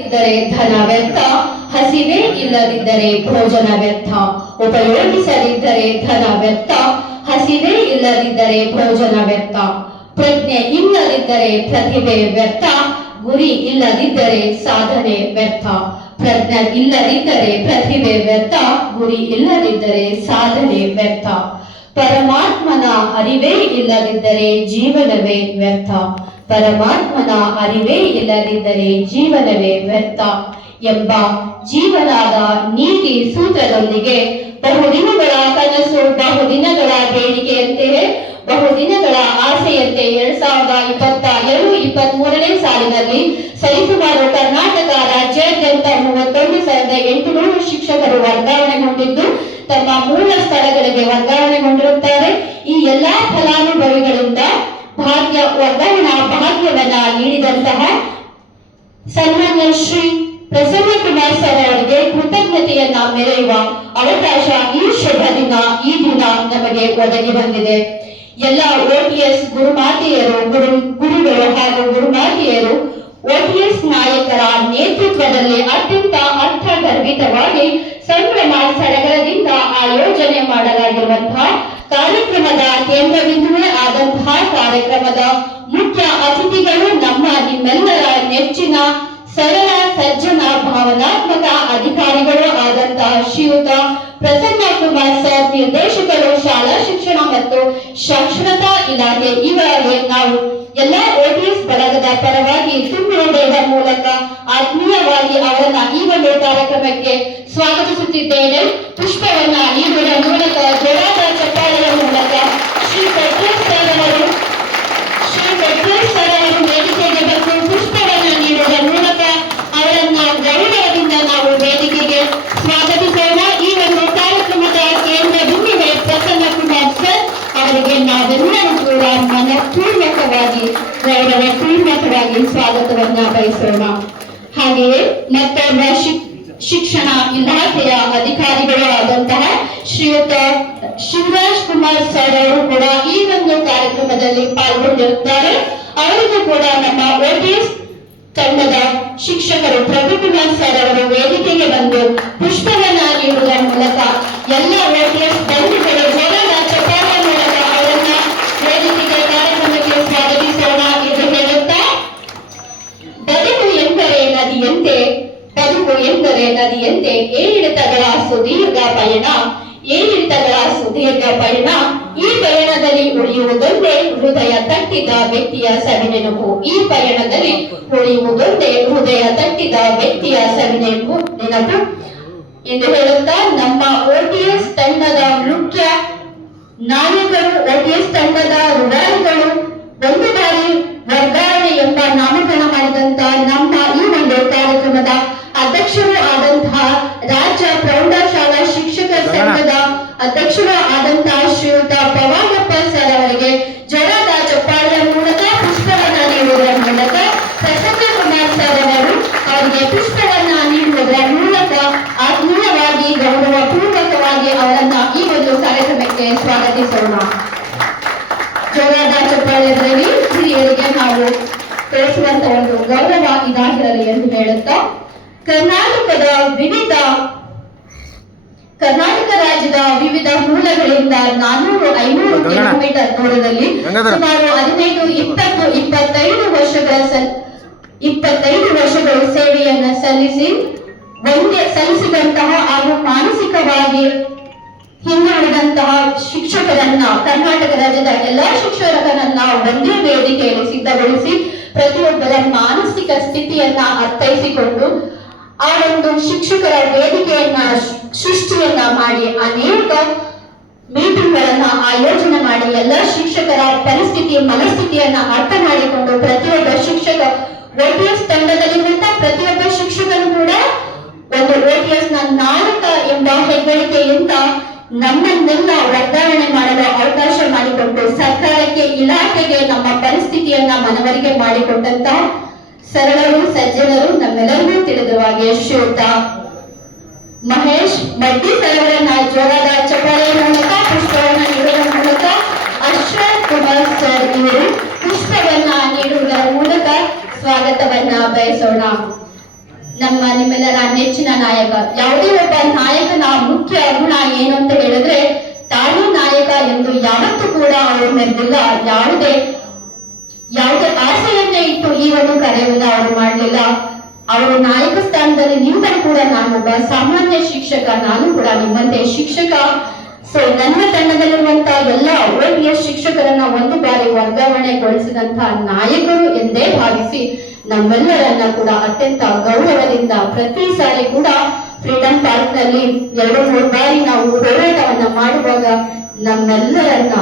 ಇದ್ದರೆ ಧನ ವ್ಯರ್ಥ, ಹಸಿವೆ ಇಲ್ಲದಿದ್ದರೆ ಭೋಜನ ವ್ಯರ್ಥ. ಉಪಯೋಗಿಸದಿದ್ದರೆ ಧನ ವ್ಯರ್ಥ, ಹಸಿವೆ ಇಲ್ಲದಿದ್ದರೆ ಭೋಜನ ವ್ಯರ್ಥ. ಪ್ರಜ್ಞೆ ಇಲ್ಲದಿದ್ದರೆ ಪ್ರತಿಭೆ ವ್ಯರ್ಥ, ಗುರಿ ಇಲ್ಲದಿದ್ದರೆ ಸಾಧನೆ ವ್ಯರ್ಥ. ಪ್ರಜ್ಞೆ ಇಲ್ಲದಿದ್ದರೆ ಪ್ರತಿಭೆ ವ್ಯರ್ಥ, ಗುರಿ ಇಲ್ಲದಿದ್ದರೆ ಸಾಧನೆ ವ್ಯರ್ಥ. ಪರಮಾತ್ಮನ ಅರಿವೇ ಇಲ್ಲದಿದ್ದರೆ ಜೀವನವೇ ವ್ಯರ್ಥ. ಪರಮಾತ್ಮನ ಅರಿವೇ ಇಲ್ಲದಿದ್ದರೆ ಜೀವನವೇ ವ್ಯರ್ಥ ಎಂಬ ಜೀವನದ ನೀತಿ ಸೂತ್ರದೊಂದಿಗೆ ಬಹುದಿನಗಳ ಕನಸು, ಬಹುದಿನಗಳ ಬೇಡಿಕೆಯಂತೆಯೇ ಬಹುದಿನಗಳ ಆಸೆಯಂತೆ ಎರಡ್ ಸಾವಿರದ ಇಪ್ಪತ್ತ ಎರಡು ಇಪ್ಪತ್ತ್ ಮೂರನೇ ಸಾಲಿನಲ್ಲಿ ಸರಿಸುಮಾರು ಕರ್ನಾಟಕ ರಾಜ್ಯಾದ್ಯಂತ ಮೂವತ್ತೊಂದು ಸಾವಿರದ ಎಂಟುನೂರು ಶಿಕ್ಷಕರು ವರ್ಗಾವಣೆಗೊಂಡಿದ್ದು ತಮ್ಮ ಮೂಲ ಸ್ಥಳಗಳಿಗೆ ವರ್ಗಾವಣೆಗೊಂಡಿರುತ್ತಾರೆ ಈ ಎಲ್ಲಾ ಫಲಾನುಭವಿಗಳಿಂದ ಭಾಗ್ಯ ವರ್ಧನ ಭಾಗ್ಯವನ್ನ ನೀಡಿದಂತಹ ಸನ್ಮಾನ್ಯ ಶ್ರೀ ಪ್ರಸನ್ನ ಕುಮಾರ್ ಸರ್ ಅವರಿಗೆ ಕೃತಜ್ಞತೆಯನ್ನ ಮೆರೆಯುವ ಅವಕಾಶ ಈ ಶುಭ ದಿನ ಈ ದಿನ ನಮಗೆ ಒದಗಿ ಬಂದಿದೆ. ಎಲ್ಲ ಓಟಿಎಸ್ ಗುರುಮಾತೆಯರು, ಗುರು, ಗುರುಗಳು ಹಾಗೂ ಗುರುಮಾತೆಯರು ಓಟಿಎಸ್ ನಾಯಕರ ನೇತೃತ್ವದಲ್ಲಿ ಅತ್ಯಂತ ಅರ್ಥಗರ್ಭಿತವಾಗಿ ಸಂಭ್ರಮ ಸಡಗರದಿಂದ ಆಯೋಜನೆ ಮಾಡಲಾಗಿರುವಂತಹ ಕಾರ್ಯಕ್ರಮದ ಕೇಂದ್ರ ಬಿಂದುವೇ ಆದಂತಹ ಮುಖ್ಯ ಅತಿಥಿಗಳು ನಮ್ಮ ನಿಮ್ಮೆಲ್ಲರ ನೆಚ್ಚಿನ ಸರಳ ಸಜ್ಜನ ಭಾವನಾತ್ಮಕ ಅಧಿಕಾರಿಗಳು ಆದಂತಹ ಶ್ರೀಯುತ ಪ್ರಸನ್ನ ಕುಮಾರ್ ಸರ್, ನಿರ್ದೇಶಕರು, ಶಾಲಾ ಶಿಕ್ಷಣ ಮತ್ತು ಸಾಕ್ಷರತಾ ಇಲಾಖೆ. ಇವರಿಗೆ ನಾವು ಎಲ್ಲ ಓಟಿಎಸ್ ಬಳಗದ ಪರವಾಗಿ ತುಂಬು ಹೃದಯದ ಮೂಲಕ ಆತ್ಮೀಯವಾಗಿ ಅವರನ್ನ ಈ ಒಂದು ಕಾರ್ಯಕ್ರಮಕ್ಕೆ ಸ್ವಾಗತಿಸುತ್ತಿದ್ದೇನೆ. ಪುಷ್ಪವನ್ನ ನೀಡುವ ಮೂಲಕ ಜೋರಾದ ಚಪ್ಪಾಳೆಯ ಮೂಲಕ ಶ್ರೀ ಪೆಟ್ರೋಲ್ ಸರ್ ಅವರು ಶ್ರೀ ಪೆಟ್ರೋಲ್ ಸರ್ ಅವರು ವೇದಿಕೆಗೆ ಬಂದು ಪುಷ್ಪವನ್ನ ನೀಡುವ ಮೂಲಕ ಅವರನ್ನ ಗೌರವದಿಂದ ನಾವು ವೇದಿಕೆಗೆ ಸ್ವಾಗತಿಸೋಣ ಈ ಒಂದು ಕಾರ್ಯಕ್ರಮದ ಕೇಂದ್ರ ಬಿಂದುವೆ ಪ್ರಸನ್ನ ಕುಮಾರ್ ಸರ್ ಅವರಿಗೆ ನಾವೆಲ್ಲರೂ ಕೂಡ ಮನಪೂರ್ವಕವಾಗಿ ಗೌರವ ಪೂರ್ವಕವಾಗಿ ಸ್ವಾಗತವನ್ನ ಬಯಸೋಣ. ಹಾಗೆಯೇ ಮತ್ತೊಬ್ಬ ಶಿಕ್- ಶಿಕ್ಷಣ ಇಲಾಖೆಯ ಅಧಿಕಾರಿಗಳು ಆದಂತಹ ಶ್ರೀಯುತ ಶಿವರಾಜ್ ಕುಮಾರ್ ಸರ್ ಅವರು ಕೂಡ ಈ ಒಂದು ಕಾರ್ಯಕ್ರಮದಲ್ಲಿ ಪಾಲ್ಗೊಂಡಿರುತ್ತಾರೆ. ಅವರಿಗೂ ಕೂಡ ನಮ್ಮ ಓಟಿಎಸ್ ತಂಡದ ಶಿಕ್ಷಕರು ಪ್ರಭು ಕುಮಾರ್ ಸರ್ ಅವರು ವೇದಿಕೆಗೆ ಬಂದು ಪುಷ್ಪವನ್ನ ನೀಡುವ ಮೂಲಕ ಎಲ್ಲ ಪಯಣ ಏರಿಳಿತಗಳ ಸುದೀರ್ಘ ಪಯಣ, ಈ ಪಯಣದಲ್ಲಿ ಉಳಿಯುವುದೊಂದೇ ಹೃದಯ ತಟ್ಟಿದ ವ್ಯಕ್ತಿಯ ಸವಿನೆನಪು. ಈ ಪಯಣದಲ್ಲಿ ಉಳಿಯುವುದೊಂದೇ ಹೃದಯ ತಟ್ಟಿದ ವ್ಯಕ್ತಿಯ ಸವಿನೆನಪು. ನೆನಪು. ಎಂದು ಹೇಳುತ್ತಾ ನಮ್ಮ ಓಟಿಎಸ್ ತಂಡದ ಮುಖ್ಯ ನಾಯಕರು, ಓಟಿಎಸ್ ತಂಡದ ಹೃದಯಗಳು ಒಂದು ಅಧ್ಯಕ್ಷರು ಆದಂತಹ ಶ್ರೀಯುತ ಪವಾಗಪ್ಪ ಸರ್ ಅವರಿಗೆ ಜೋರಾದ ಚಪ್ಪಾಳೆಯ ಮೂಲಕ ಪುಷ್ಪವನ್ನ ನೀಡುವುದರ ಮೂಲಕ ಪ್ರಸನ್ನ ಕುಮಾರ್ ಸರ್ ಅವರು ಅವರಿಗೆ ಪುಷ್ಪವನ್ನ ನೀಡುವುದರ ಮೂಲಕ ಆತ್ಮೀಯವಾಗಿ ಗೌರವ ಪೂರ್ವಕವಾಗಿ ಅವರನ್ನ ಈ ಒಂದು ಕಾರ್ಯಕ್ರಮಕ್ಕೆ ಸ್ವಾಗತಿಸೋಣ. ಜೋರಾದ ಚಪ್ಪಾಳೆಯಲ್ಲಿ ಹಿರಿಯರಿಗೆ ನಾವು ತೋರಿಸುವಂತ ಒಂದು ಗೌರವ ಇದಾಗಿರಲಿ ಎಂದು ಹೇಳುತ್ತಾ, ಕರ್ನಾಟಕದ ವಿವಿಧ ಕರ್ನಾಟಕ ರಾಜ್ಯದ ವಿವಿಧ ಮೂಲಗಳಿಂದ ನಾನೂರು ಐನೂರು. ಕಿಲೋಮೀಟರ್ ದೂರದಲ್ಲಿ. ಸುಮಾರು ಹದಿನೈದು ಇಪ್ಪತ್ತು ಇಪ್ಪತ್ತೈದು ವರ್ಷಗಳ ಇಪ್ಪತ್ತೈದು ವರ್ಷಗಳು ಸೇವೆಯನ್ನ ಸಲ್ಲಿಸಿ ಒಂದೇ ಸಲ್ಲಿಸಿದಂತಹ ಹಾಗೂ ಮಾನಸಿಕವಾಗಿ ಹಿಂದುಳಿದಂತಹ ಶಿಕ್ಷಕರನ್ನ ಕರ್ನಾಟಕ ರಾಜ್ಯದ ಎಲ್ಲಾ ಶಿಕ್ಷಕರನ್ನ ಒಂದೇ ವೇದಿಕೆಯಲ್ಲಿ ಸಿದ್ಧಗೊಳಿಸಿ ಪ್ರತಿಯೊಬ್ಬರ ಮಾನಸಿಕ ಸ್ಥಿತಿಯನ್ನ ಅರ್ಥೈಸಿಕೊಂಡು ಆ ಒಂದು ಶಿಕ್ಷಕರ ವೇದಿಕೆಯನ್ನ ಸೃಷ್ಟಿಯನ್ನ ಮಾಡಿ ಅನೇಕ ಮೀಟಿಂಗ್ ಗಳನ್ನ ಆಯೋಜನೆ ಮಾಡಿ ಎಲ್ಲ ಶಿಕ್ಷಕರ ಪರಿಸ್ಥಿತಿ, ಮನಸ್ಥಿತಿಯನ್ನ ಅರ್ಥ ಮಾಡಿಕೊಂಡು ಪ್ರತಿಯೊಬ್ಬ ಶಿಕ್ಷಕ ಓಟಿಎಸ್ ತಂಡದಲ್ಲಿರುವಂತ ಪ್ರತಿಯೊಬ್ಬ ಶಿಕ್ಷಕರು ಕೂಡ ಒಂದು ಓಟಿಎಸ್ನ ನಾಯಕ ಎಂಬ ಹೆಗ್ಗಳಿಕೆಯಿಂದ ನಮ್ಮನ್ನೆಲ್ಲ ವರ್ಗಾವಣೆ ಮಾಡಲು ಅವಕಾಶ ಮಾಡಿಕೊಟ್ಟು ಸರ್ಕಾರಕ್ಕೆ ಇಲಾಖೆಗೆ ನಮ್ಮ ಪರಿಸ್ಥಿತಿಯನ್ನ ಮನವರಿಕೆ ಮಾಡಿಕೊಟ್ಟಂತ ಸರಳರು, ಸಜ್ಜನರು ನಮ್ಮೆಲ್ಲರಿಗೂ ತಿಳಿದ ಹಾಗೆ ಶ್ರೀಯುತ ಮಹೇಶ್ ಮಡ್ಡಿ ಸರಗಳನ್ನ ಜೋರಾದ ಚಪ್ಪಾಳೆಯ ಮೂಲಕ, ಪುಷ್ಪವನ್ನ ನೀಡುವ ಮೂಲಕ ಅಶ್ವಥ್ ಕುಮಾರ್ ಸರ್ ಇವರು ಪುಷ್ಪವನ್ನ ನೀಡುವುದರ ಮೂಲಕ ಸ್ವಾಗತವನ್ನ ಬಯಸೋಣ. ನಮ್ಮ ನಿಮ್ಮೆಲ್ಲರ ನೆಚ್ಚಿನ ನಾಯಕ. ಯಾವುದೇ ಒಬ್ಬ ನಾಯಕನ ಮುಖ್ಯ ಗುಣ ಏನು ಅಂತ ಹೇಳಿದ್ರೆ ತಾನು ನಾಯಕ ಎಂದು ಯಾವತ್ತೂ ಕೂಡ ಅವರು ಮೆರೆದಿಲ್ಲ ಯಾವುದೇ ಯಾವುದೇ ಆಸೆಯನ್ನೇ ಇಟ್ಟು ಈ ಒಂದು ಕಾರ್ಯವನ್ನು ಅವರು ಮಾಡಲಿಲ್ಲ. ಅವರು ನಾಯಕ ಸ್ಥಾನದಲ್ಲಿ ನಿಂತರೂ ಕೂಡ ನಾನೊಬ್ಬ ಸಾಮಾನ್ಯ ಶಿಕ್ಷಕ, ನಾನು ಕೂಡ ನಿಮ್ಮಂತೆ ಶಿಕ್ಷಕ. ಸೊ ನನ್ನ ತಂಡದಲ್ಲಿರುವಂತಹ ಎಲ್ಲ ಓಟಿಯ ಶಿಕ್ಷಕರನ್ನ ಒಂದು ಬಾರಿ ವರ್ಗಾವಣೆಗೊಳಿಸಿದಂತಹ ನಾಯಕರು ಎಂದೇ ಭಾವಿಸಿ ನಮ್ಮೆಲ್ಲರನ್ನ ಕೂಡ ಅತ್ಯಂತ ಗೌರವದಿಂದ ಪ್ರತಿ ಸಾರಿ ಕೂಡ ಫ್ರೀಡಂ ಪಾರ್ಕ್ನಲ್ಲಿ ಎರಡು, ಮೂರು ಬಾರಿ ನಾವು ಹೋರಾಟವನ್ನ ಮಾಡುವಾಗ ನಮ್ಮೆಲ್ಲರನ್ನ